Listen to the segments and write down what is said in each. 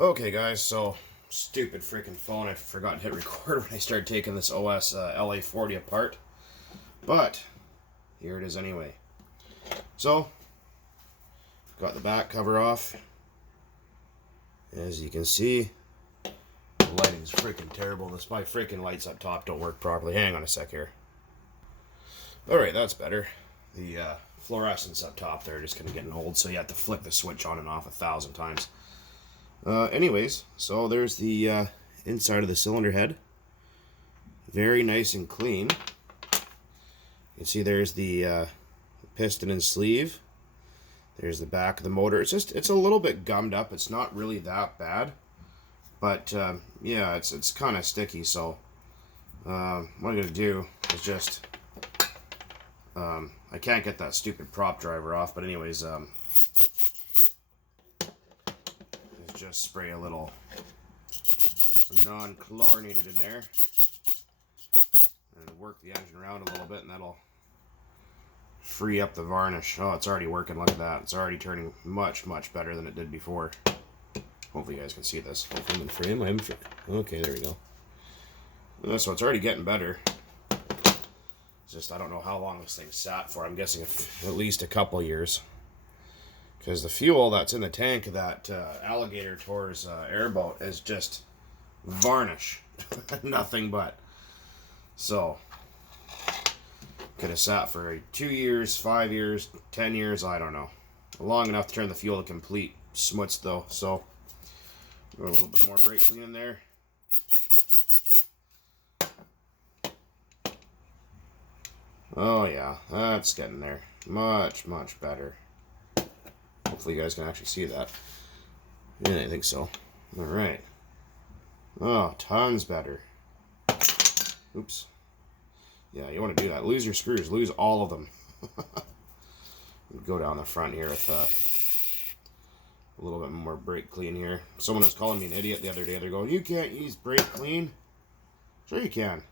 Okay guys, so stupid freaking phone, I forgot to hit record when I started taking this OS LA40 apart, but here it is anyway. So, got the back cover off. As you can see, the lighting's freaking terrible. My freaking lights up top don't work properly. Hang on a sec here. Alright, that's better. The fluorescents up top there are just kind of getting old, so you have to flick the switch on and off 1,000 times. Anyways, so there's the inside of the cylinder head. Very nice and clean. You can see there's the piston and sleeve. There's the back of the motor. It's a little bit gummed up. It's not really that bad, but yeah, it's kind of sticky. So what I'm gonna do is just I can't get that stupid prop driver off, but anyways, just spray a little non-chlorinated in there and work the engine around a little bit, and that'll free up the varnish. Oh, it's already working. Look at that. It's already turning much better than it did before. Hopefully you guys can see this. Hopefully I'm in frame. I'm in frame. Okay, there we go. So it's already getting better. It's just I don't know how long this thing sat for. I'm guessing at least a couple years. Because the fuel that's in the tank of that Alligator Tours airboat is just varnish. Nothing but. So, could have sat for 2 years, 5 years, 10 years, I don't know. Long enough to turn the fuel to complete smuts though. So, a little bit more brake clean in there. Oh yeah, that's getting there. Much better. Hopefully you guys can actually see that. Yeah, I think so. Alright. Oh, tons better. Oops. Yeah, you want to do that. Lose your screws. Lose all of them. Go down the front here with a little bit more brake clean here. Someone was calling me an idiot the other day. They're going, you can't use brake clean. Sure you can.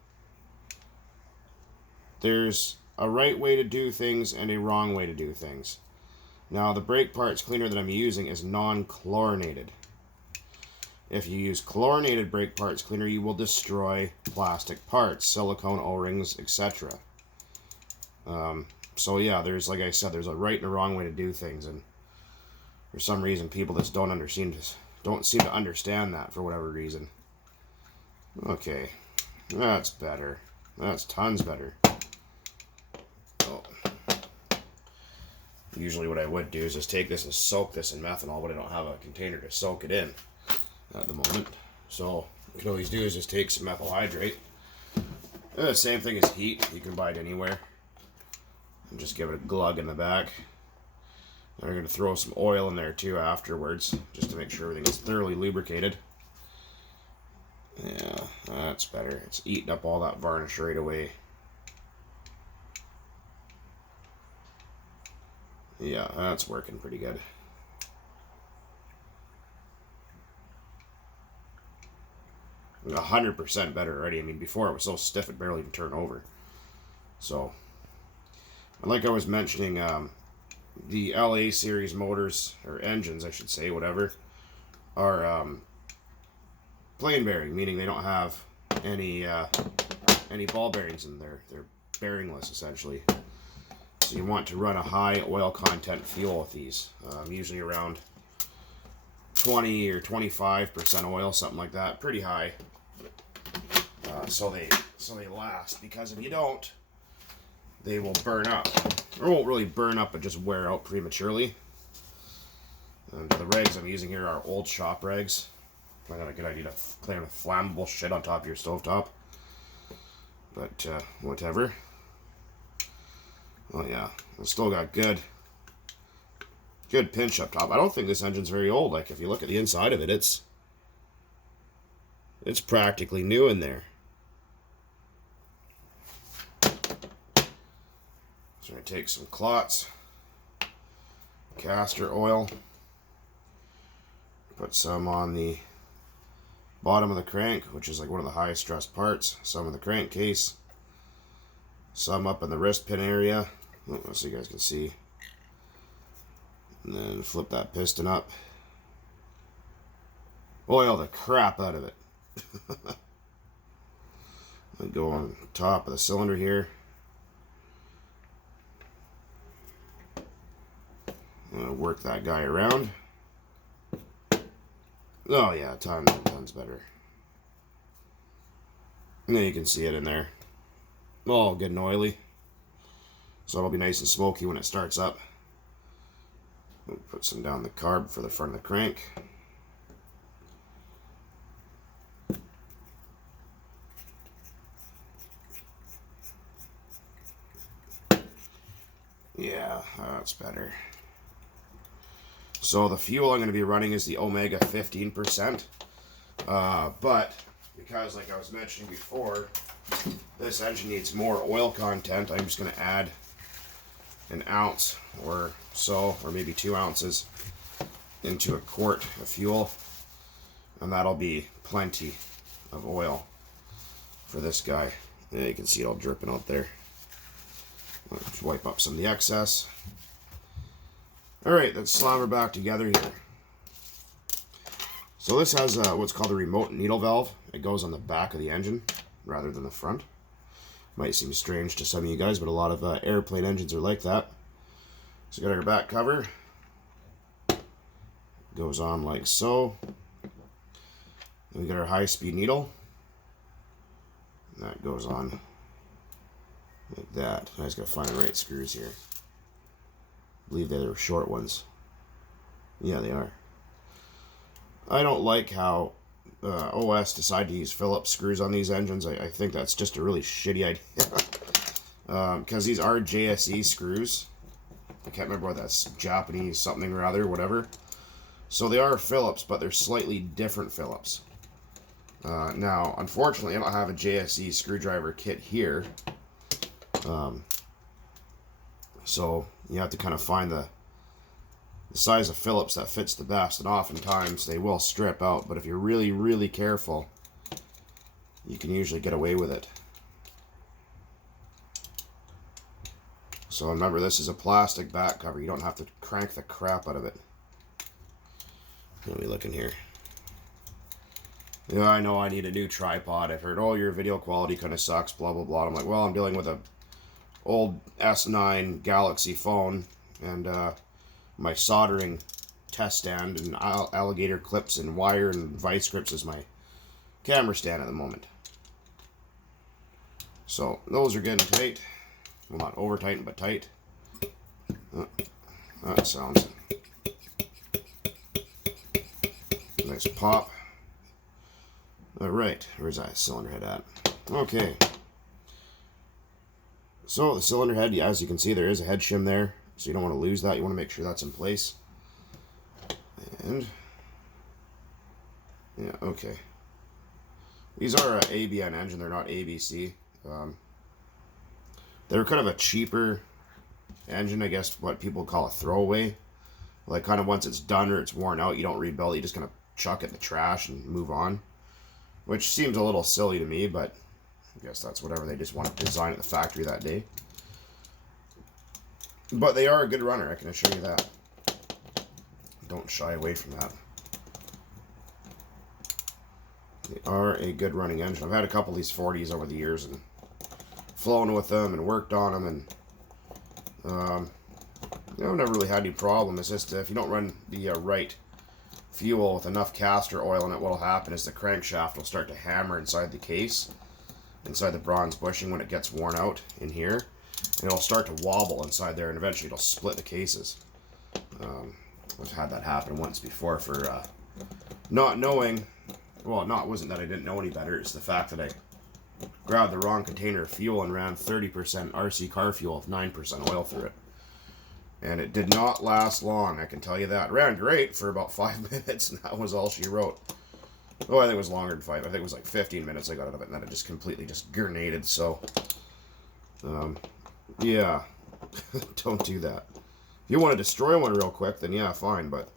There's a right way to do things and a wrong way to do things. Now, the brake parts cleaner that I'm using is non-chlorinated. If you use chlorinated brake parts cleaner, you will destroy plastic parts, silicone O-rings, etc. So yeah, there's, like I said, there's a right and a wrong way to do things, and for some reason, people just don't seem to understand that for whatever reason. Okay, that's better. That's tons better. Usually what I would do is just take this and soak this in methanol, but I don't have a container to soak it in at the moment. So what you can always do is just take some methyl hydrate. The same thing as heat. You can buy it anywhere. And just give it a glug in the back. And I'm going to throw some oil in there too afterwards, just to make sure everything is thoroughly lubricated. Yeah, that's better. It's eating up all that varnish right away. Yeah, that's working pretty good. 100% better already. I mean, before it was so stiff it barely even turned over. So, like I was mentioning, the LA series motors, or engines I should say, whatever, are plain bearing, meaning they don't have any ball bearings in there. They're bearingless, essentially. So you want to run a high oil content fuel with these, usually around 20 or 25% oil, something like that, pretty high. So they last, because if you don't, they will burn up. Or won't really burn up, but just wear out prematurely. And the rags I'm using here are old shop rags. Probably not a good idea to clean with flammable shit on top of your stovetop. But whatever. Oh yeah, it's still got good pinch up top. I don't think this engine's very old. Like, if you look at the inside of it, it's practically new in there. So I take some clots, castor oil, put some on the bottom of the crank, which is like one of the highest stressed parts, some in the crankcase, some up in the wrist pin area, so you guys can see. And then flip that piston up. oil the crap out of it. I go on top of the cylinder here. I'm gonna work that guy around. Oh yeah, tons better. And then you can see it in there. All good and oily. So it'll be nice and smoky when it starts up. We'll put some down the carb for the front of the crank. Yeah, that's better. So the fuel I'm going to be running is the Omega 15%. But because, like I was mentioning before, this engine needs more oil content, I'm just going to add an ounce or so, or maybe 2 ounces into a quart of fuel. And that'll be plenty of oil for this guy. Yeah, you can see it all dripping out there. Let's wipe up some of the excess. Alright, let's slam her back together here. So this has what's called a remote needle valve. It goes on the back of the engine rather than the front. Might seem strange to some of you guys, but a lot of airplane engines are like that. So got our back cover. Goes on like so. Then we got our high-speed needle. And that goes on like that. I just gotta find the right screws here. I believe they're short ones. Yeah, they are. I don't like how OS decided to use Phillips screws on these engines. I think that's just a really shitty idea. Because these are JSE screws. I can't remember what that's, Japanese something or other, whatever. So they are Phillips, but they're slightly different Phillips. Now, unfortunately, I don't have a JSE screwdriver kit here. So you have to kind of find the size of Phillips that fits the best, and oftentimes they will strip out, but if you're really, really careful, you can usually get away with it. So remember, this is a plastic back cover. You don't have to crank the crap out of it. Let me look in here. Yeah, I know I need a new tripod. I've heard, oh, your video quality kind of sucks, blah, blah, blah. I'm like, well, I'm dealing with a old S9 Galaxy phone, and my soldering test stand and alligator clips and wire and vice grips is my camera stand at the moment. So those are getting tight. Well, not over tight, but tight. That sounds nice pop. All right, where's that cylinder head at? Okay. So the cylinder head, as you can see, there is a head shim there, so you don't want to lose that. You want to make sure that's in place. And yeah, okay. These are ABN engine; they're not ABC. They're kind of a cheaper engine, I guess, what people call a throwaway. Like, kind of once it's done or it's worn out, you don't rebuild it. You just kind of chuck it in the trash and move on, which seems a little silly to me, but I guess that's whatever they just want to design at the factory that day. But they are a good runner, I can assure you that. Don't shy away from that. They are a good running engine. I've had a couple of these 40s over the years and flown with them and worked on them, and I've never really had any problem. It's just if you don't run the right fuel with enough castor oil in it, what will happen is the crankshaft will start to hammer inside the case, inside the bronze bushing when it gets worn out in here, and it'll start to wobble inside there, and eventually it'll split the cases. I've had that happen once before for not knowing. Well, it wasn't that I didn't know any better. It's the fact that I grabbed the wrong container of fuel and ran 30% RC car fuel with 9% oil through it. And it did not last long, I can tell you that. It ran great for about 5 minutes, and that was all she wrote. Oh, I think it was longer than 5. I think it was like 15 minutes I got out of it, and then it just completely just grenaded. So, yeah, don't do that. If you want to destroy one real quick, then yeah, fine, but...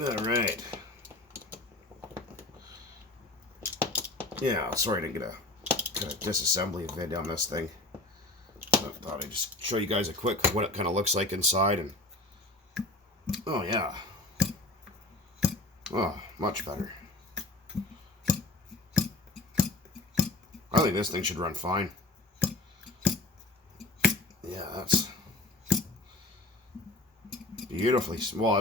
Alright. Yeah, sorry I didn't get a kind of disassembly vid on this thing. I thought I'd just show you guys a quick what it kind of looks like inside, and oh yeah, Oh, much better. I think this thing should run fine. Yeah, that's beautifully. Well,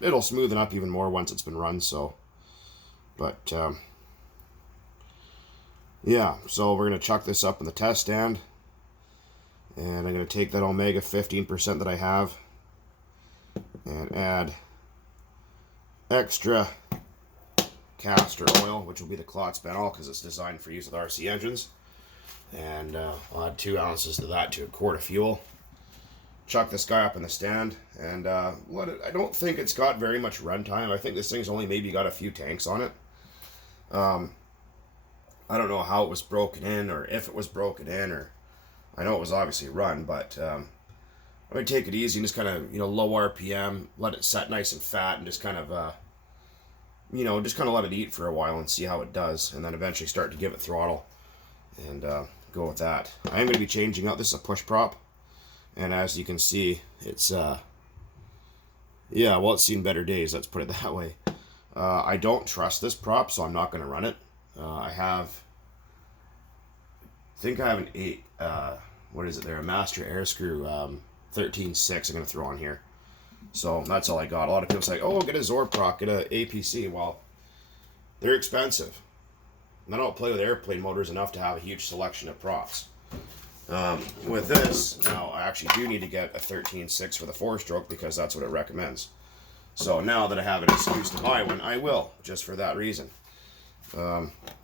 it'll smoothen up even more once it's been run. So, but yeah. So we're gonna chuck this up in the test stand, and I'm gonna take that Omega 15% that I have, and add extra castor oil, which will be the Klotz Benol because it's designed for use with RC engines. And I'll add 2 ounces to that to a quart of fuel. Chuck this guy up in the stand, and I don't think it's got very much runtime. I think this thing's only maybe got a few tanks on it. I don't know how it was broken in, or if it was broken in, or I know it was obviously run, but I'm gonna take it easy and just kind of, low RPM, let it set nice and fat, and just kind of let it eat for a while and see how it does, and then eventually start to give it throttle and go with that. I am going to be changing out. This is a push prop, and as you can see, it's it's seen better days, let's put it that way. I don't trust this prop, so I'm not going to run it. I think I have an 8 what is it there, a master air screw 13.6 I'm going to throw on here. So that's all I got. A lot of people say, oh, get a Zorb prop, get a APC. Well, they're expensive. And I don't play with airplane motors enough to have a huge selection of props. With this, now I actually do need to get a 13.6 for the 4-stroke because that's what it recommends. So now that I have an excuse to buy one, I will, just for that reason.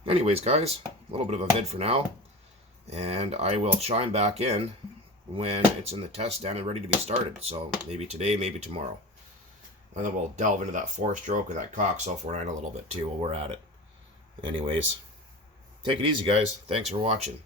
Anyways, guys, a little bit of a vid for now. And I will chime back in when it's in the test stand and ready to be started. So maybe today, maybe tomorrow. And then we'll delve into that 4-stroke and that Cox 049 a little bit too while we're at it. Anyways, take it easy, guys. Thanks for watching.